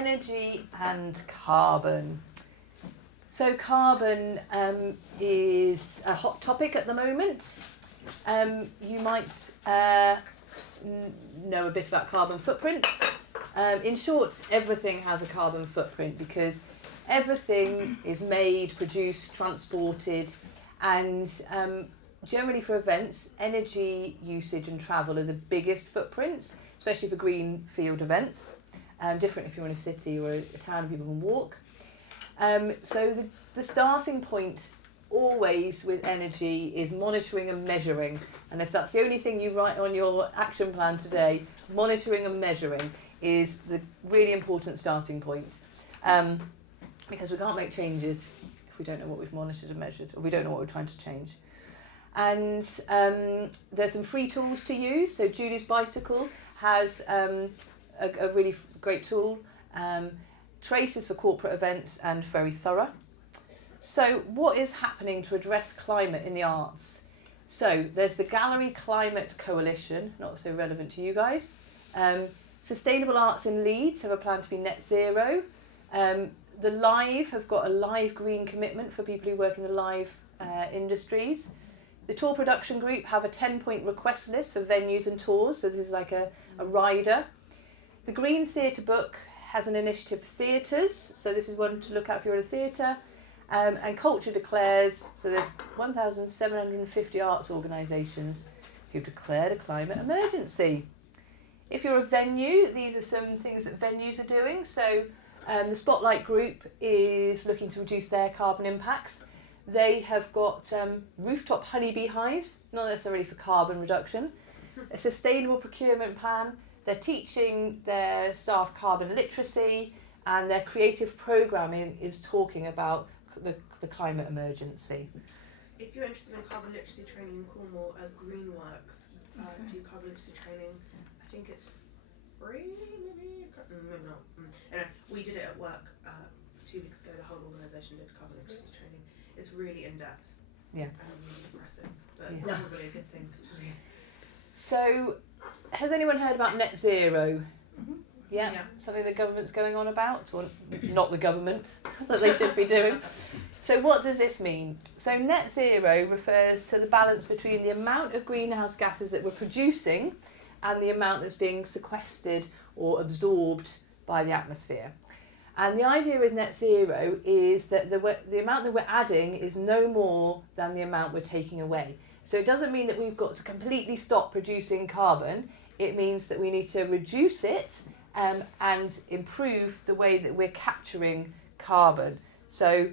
energy and carbon. So carbon is a hot topic at the moment. You might know a bit about carbon footprints. In short, everything has a carbon footprint because everything is made, produced, transported, and generally for events, energy usage and travel are the biggest footprints, especially for greenfield events. Different if you're in a city or a town and people can walk. So the starting point always with energy is monitoring and measuring. And if that's the only thing you write on your action plan today, monitoring and measuring is the really important starting point. Because we can't make changes if we don't know what we've monitored and measured, or we don't know what we're trying to change. And there's some free tools to use. So Julie's Bicycle has a really great tool. Trace is for corporate events and very thorough. So what is happening to address climate in the arts? So there's the Gallery Climate Coalition, not so relevant to you guys. Sustainable Arts in Leeds have a plan to be net zero. The Live have got a live green commitment for people who work in the live industries. The Tour Production Group have a 10-point request list for venues and tours, so this is like a rider. The Green Theatre Book has an initiative for theatres, so this is one to look at if you're at a theatre. And Culture Declares, so there's 1,750 arts organisations who've declared a climate emergency. If you're a venue, these are some things that venues are doing. So the Spotlight Group is looking to reduce their carbon impacts. They have got rooftop honeybee hives, not necessarily for carbon reduction, a sustainable procurement plan. They're teaching their staff carbon literacy, and their creative programming is talking about the climate emergency. If you're interested in carbon literacy training in Cornwall, Greenworks do carbon literacy training. I think it's free, maybe not. Anyway, we did it at work 2 weeks ago. The whole organisation did carbon literacy training. It's really in depth. Yeah. Impressive, but probably a good thing to do. So, has anyone heard about net zero? Mm-hmm. Yeah, something the government's going on about, or not the government, that they should be doing. So what does this mean? So net zero refers to the balance between the amount of greenhouse gases that we're producing and the amount that's being sequestered or absorbed by the atmosphere. And the idea with net zero is that the amount that we're adding is no more than the amount we're taking away. So it doesn't mean that we've got to completely stop producing carbon. It means that we need to reduce it and improve the way that we're capturing carbon. So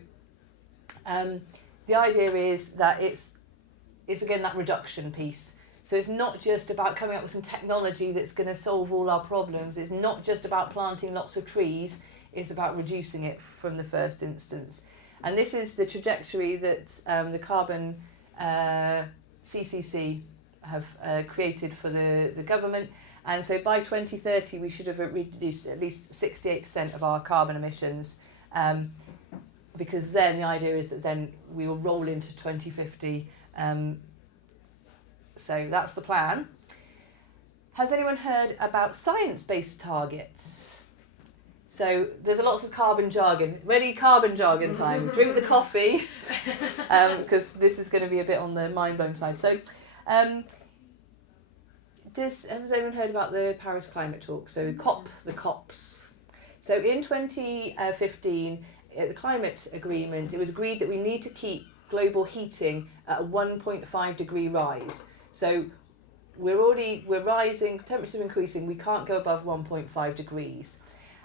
the idea is that it's again that reduction piece. So it's not just about coming up with some technology that's going to solve all our problems. It's not just about planting lots of trees. It's about reducing it from the first instance. And this is the trajectory that the Carbon CCC have created for the government. And so by 2030, we should have reduced at least 68% of our carbon emissions, because then the idea is that then we will roll into 2050. So that's the plan. Has anyone heard about science-based targets? So there's lots of carbon jargon. Ready, carbon jargon time. Drink the coffee, because this is going to be a bit on the mind-blown side. So has anyone heard about the Paris climate talk? So the COPs. So in 2015, the climate agreement, it was agreed that we need to keep global heating at a 1.5 degree rise. So we're rising, temperatures are increasing, we can't go above 1.5 degrees.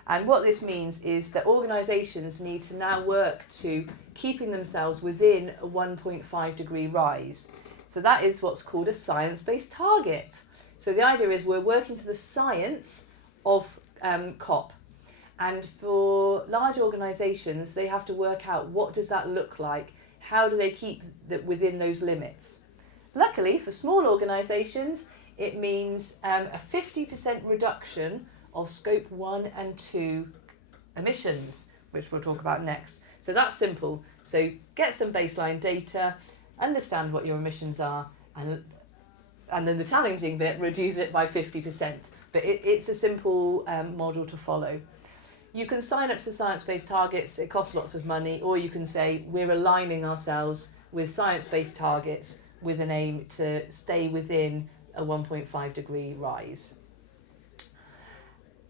And what this means is that organisations need to now work to keeping themselves within a 1.5 degree rise. So that is what's called a science-based target. So the idea is we're working to the science of COP. And for large organisations, they have to work out what does that look like? How do they keep within those limits? Luckily, for small organisations, it means a 50% reduction of scope 1 and 2 emissions, which we'll talk about next. So that's simple. So get some baseline data, understand what your emissions are, and then the challenging bit, reduce it by 50%. But it's a simple model to follow. You can sign up to science-based targets, it costs lots of money, or you can say we're aligning ourselves with science-based targets with an aim to stay within a 1.5 degree rise.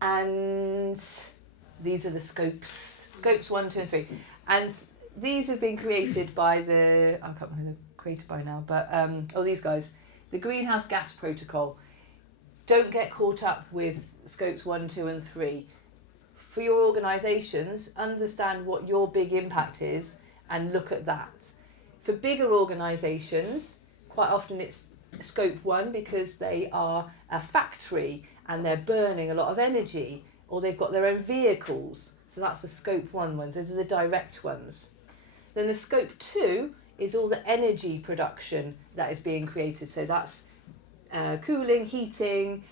And these are the scopes 1, 2 and 3. And these have been created by I can't remember who they're created by now, but these guys, the Greenhouse Gas Protocol. Don't get caught up with scopes 1, 2 and 3. For your organisations, understand what your big impact is and look at that. For bigger organisations, quite often it's scope 1 because they are a factory and they're burning a lot of energy, or they've got their own vehicles. So that's the scope 1 ones. Those are the direct ones. Then the scope 2 is all the energy production that is being created. So that's cooling, heating,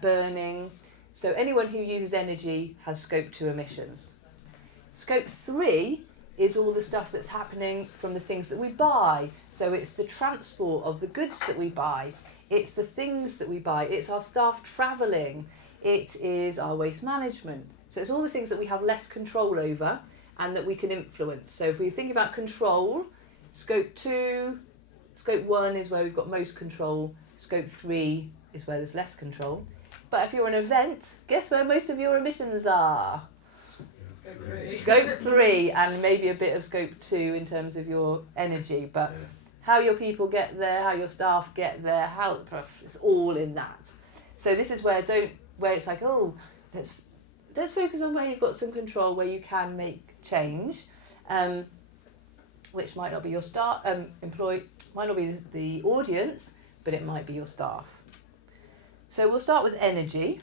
burning. So anyone who uses energy has scope 2 emissions. Scope 3 is all the stuff that's happening from the things that we buy. So it's the transport of the goods that we buy. It's the things that we buy. It's our staff travelling. It is our waste management. So it's all the things that we have less control over and that we can influence. So if we think about control, scope 2, scope 1 is where we've got most control. Scope 3 is where there's less control. But if you're an event, guess where most of your emissions are? Scope 3, and maybe a bit of scope 2 in terms of your energy. But how your people get there, how your staff get there, it's all in that. So this is where it's like, let's focus on where you've got some control, where you can make change, which might not be your might not be the audience, but it might be your staff. So we'll start with energy.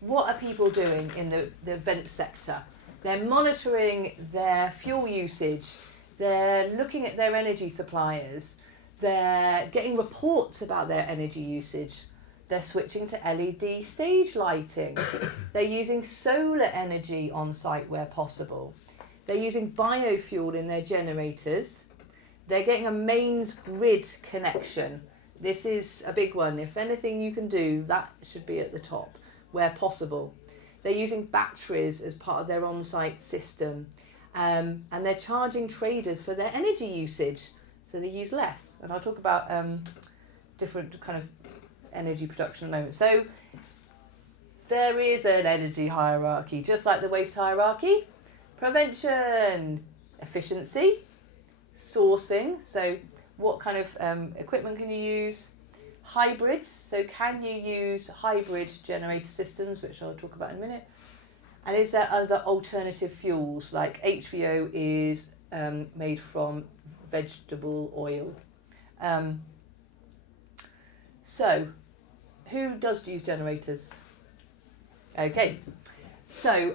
What are people doing in the event sector? They're monitoring their fuel usage. They're looking at their energy suppliers. They're getting reports about their energy usage. They're switching to LED stage lighting. They're using solar energy on site where possible. They're using biofuel in their generators. They're getting a mains grid connection. This is a big one. If anything you can do, that should be at the top, where possible. They're using batteries as part of their on-site system, and they're charging traders for their energy usage, so they use less. And I'll talk about different kind of energy production in a moment. So there is an energy hierarchy, just like the waste hierarchy. Prevention, efficiency, sourcing, so what kind of equipment can you use? Hybrids, so can you use hybrid generator systems, which I'll talk about in a minute? And is there other alternative fuels, like HVO is made from vegetable oil. So, who does use generators? Okay, so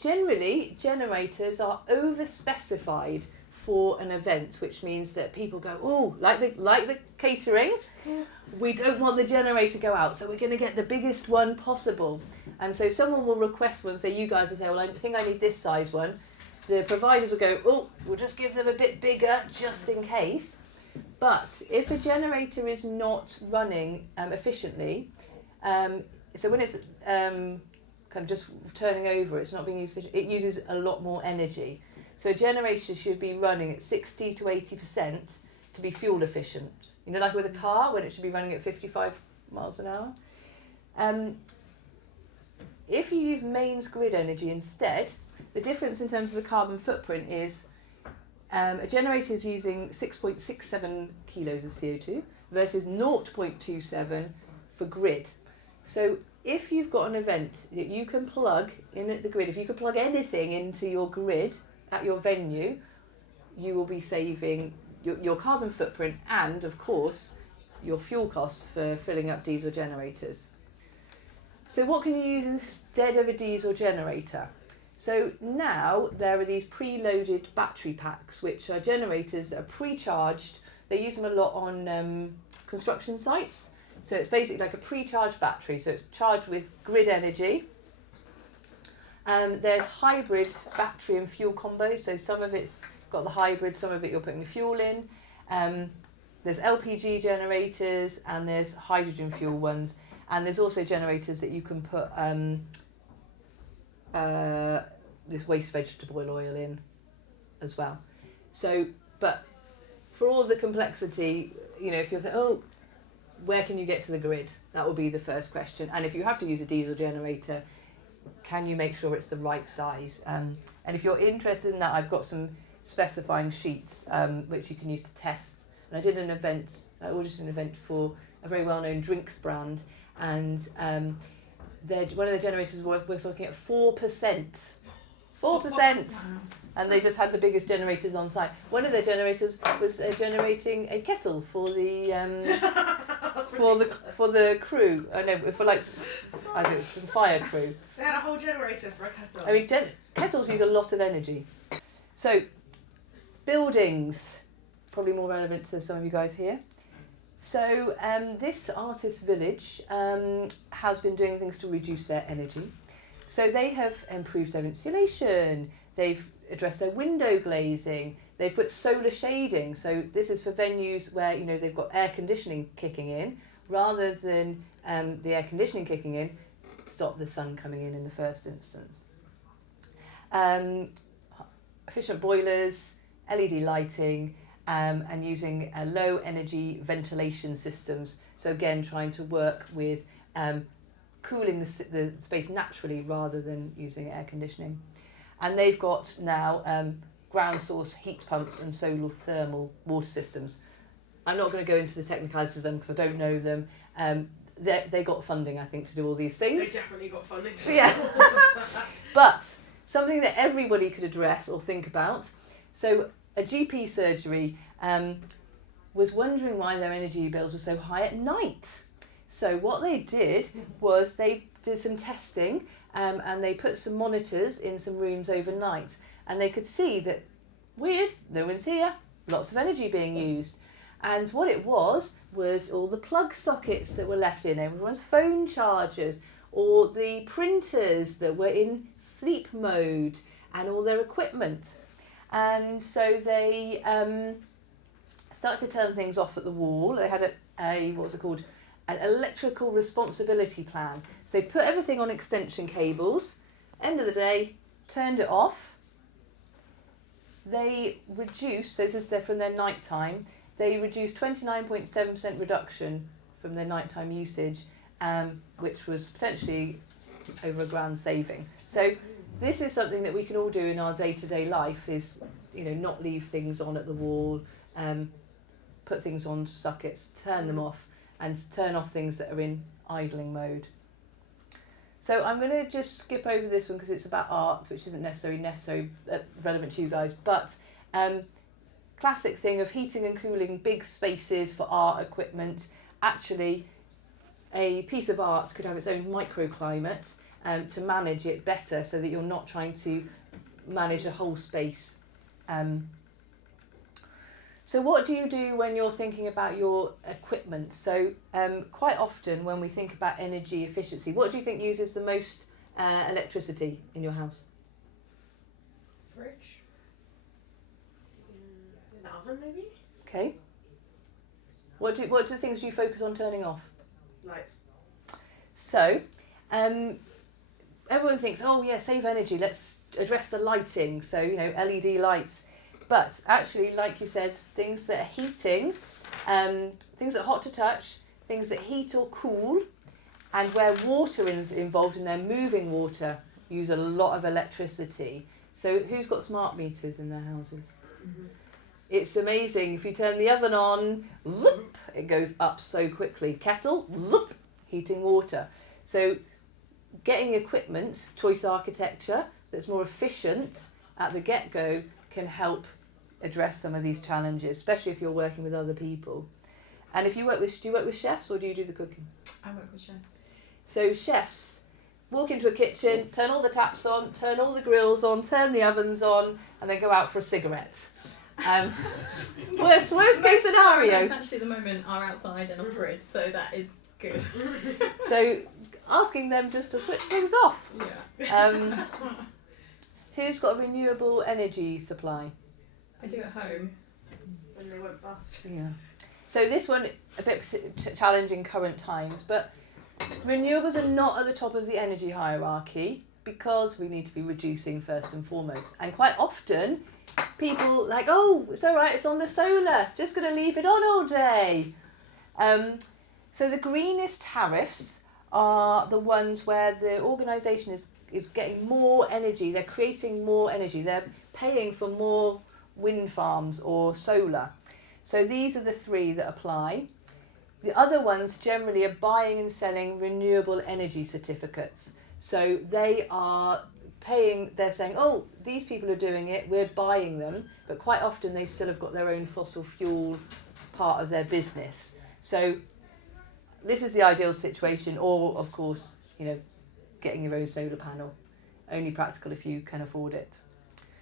generally generators are over-specified for an event, which means that people go, oh, like the catering, we don't want the generator to go out, so we're going to get the biggest one possible. And so someone will request one, so you guys will say, well, I think I need this size one. The providers will go, oh, we'll just give them a bit bigger just in case. But if a generator is not running efficiently, so when it's kind of just turning over, it's not being used efficiently, it uses a lot more energy. So a generator should be running at 60 to 80% to be fuel efficient. You know, like with a car, when it should be running at 55 miles an hour. If you use mains grid energy instead, the difference in terms of the carbon footprint is a generator is using 6.67 kilos of CO2 versus 0.27 for grid. So if you've got an event that you can plug in at the grid, if you can plug anything into your grid at your venue, you will be saving your carbon footprint and, of course, your fuel costs for filling up diesel generators. So what can you use instead of a diesel generator? So now there are these preloaded battery packs, which are generators that are pre-charged. They use them a lot on construction sites. So it's basically like a pre-charged battery. So it's charged with grid energy. There's hybrid battery and fuel combos. So some of it's got the hybrid, some of it you're putting the fuel in. There's LPG generators and there's hydrogen fuel ones. And there's also generators that you can put this waste vegetable oil in as well. So, but for all the complexity, you know, if you're thinking, oh, where can you get to the grid? That will be the first question. And if you have to use a diesel generator, can you make sure it's the right size? And if you're interested in that, I've got some specifying sheets which you can use to test. And I did an event, I audited an event for a very well-known drinks brand, and one of the generators was looking at 4%. 4%! And they just had the biggest generators on site. One of their generators was generating a kettle for the for the crew. I know, for like, I don't know, for the fire crew. They had a whole generator for a kettle. I mean, kettles use a lot of energy. So, buildings, probably more relevant to some of you guys here. So, this artist village has been doing things to reduce their energy. So they have improved their insulation, they've addressed their window glazing, they've put solar shading. So this is for venues where, you know, they've got air conditioning kicking in, rather than the air conditioning kicking in, stop the sun coming in the first instance. Efficient boilers, LED lighting, and using low energy ventilation systems. So again, trying to work with cooling the space naturally rather than using air conditioning. And they've got now ground source heat pumps and solar thermal water systems. I'm not going to go into the technicalities of them because I don't know them. They got funding, I think, to do all these things. They definitely got funding. Yeah. But something that everybody could address or think about. So a GP surgery was wondering why their energy bills were so high at night. So what they did was they did some testing and they put some monitors in some rooms overnight, and they could see that, weird, no one's here, lots of energy being used. And what it was all the plug sockets that were left in, everyone's phone chargers, or the printers that were in sleep mode, and all their equipment. And so they started to turn things off at the wall. They had a what was it called? An electrical responsibility plan. So they put everything on extension cables. End of the day, turned it off. They reduced, so this is from their night time, they reduced 29.7% reduction from their nighttime usage, which was potentially over £1,000 saving. So this is something that we can all do in our day-to-day life, is, you know, not leave things on at the wall, put things on sockets, turn them off, and turn off things that are in idling mode. So I'm going to just skip over this one because it's about art, which isn't necessarily relevant to you guys, but classic thing of heating and cooling big spaces for art equipment. Actually, a piece of art could have its own microclimate to manage it better, so that you're not trying to manage a whole space. So what do you do when you're thinking about your equipment? So quite often when we think about energy efficiency, what do you think uses the most electricity in your house? Fridge. An oven, maybe? Okay. What are the things you focus on turning off? Lights. So everyone thinks, oh yeah, save energy, let's address the lighting. So, you know, LED lights. But actually, like you said, things that are heating, things that are hot to touch, things that heat or cool, and where water is involved and they're moving water, use a lot of electricity. So who's got smart meters in their houses? Mm-hmm. It's amazing. If you turn the oven on, zoop, it goes up so quickly. Kettle, zoop, heating water. So getting equipment, choice architecture, that's more efficient at the get-go can help address some of these challenges, especially if you're working with other people. And if you do you work with chefs or do you do the cooking? I work with chefs. So chefs walk into a kitchen, turn all the taps on, turn all the grills on, turn the ovens on, and then go out for a cigarette. Worst case scenario. Actually, at the moment are outside and on grid, so that is good. So asking them just to switch things off. Yeah. Who's got a renewable energy supply? I do at home. When they won't bust. Yeah. So this one a bit challenging current times, but renewables are not at the top of the energy hierarchy because we need to be reducing first and foremost. And quite often, people like, oh, it's all right, it's on the solar, just going to leave it on all day. So the greenest tariffs are the ones where the organisation is getting more energy, they're creating more energy, they're paying for more wind farms or solar. So these are the three that apply. The other ones generally are buying and selling renewable energy certificates. So they are paying, they're saying, oh, these people are doing it, we're buying them, but quite often they still have got their own fossil fuel part of their business. So this is the ideal situation, or of course, getting your own solar panel. Only practical if you can afford it.